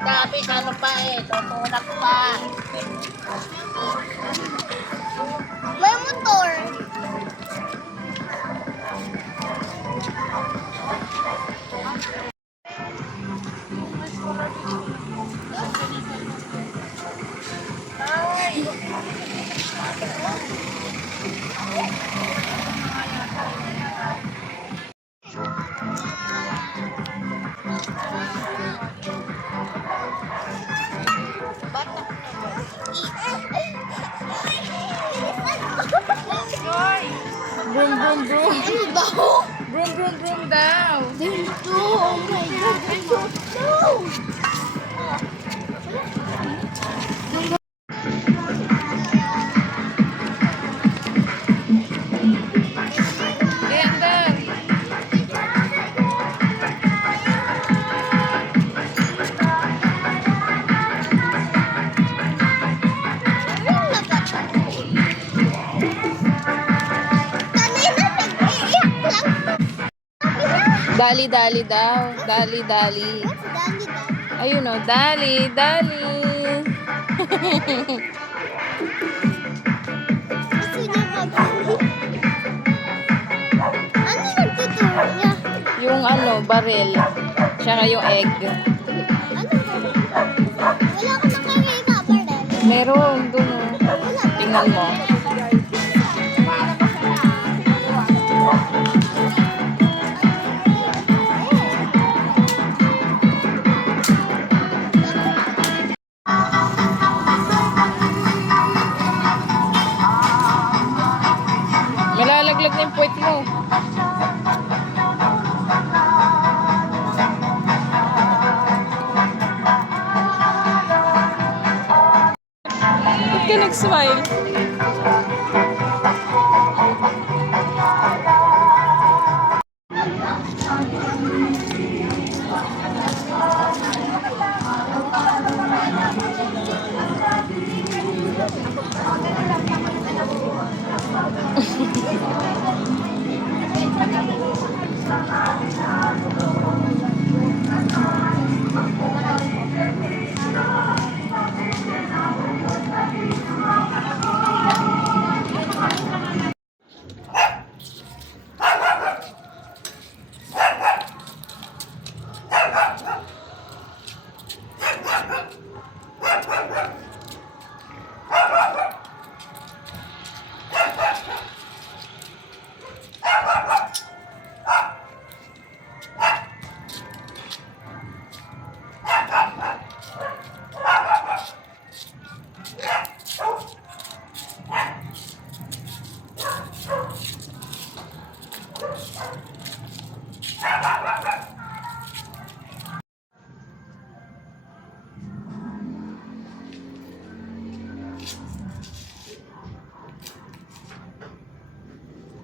Tapos ano pa eh, tutulak pa. May motor. Broom, broom, broom. Ano daw? Broom, broom, broom daw. Dito. Oh my God. Dito. Ganda. Kanina nag-iiyak lang. Dali, dali daw. Dali, dali. Dali daw. Ayun o, dali, dali. Gusto niya mag... Ano yung tuturo niya? Yung ano, baril. Tsaka yung egg. Ano ba? Wala akong nakakita, Bardel. Meron dun o. Wala. Tingnan mo. Malalaglag na yung puwet mo. Ba't ka nag-smile?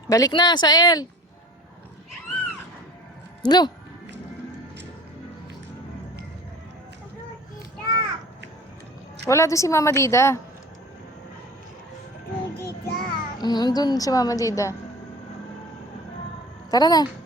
Balik na, Sael. Lo. Wala doon si Mama Dida. Doon si Mama Dida. Tara na.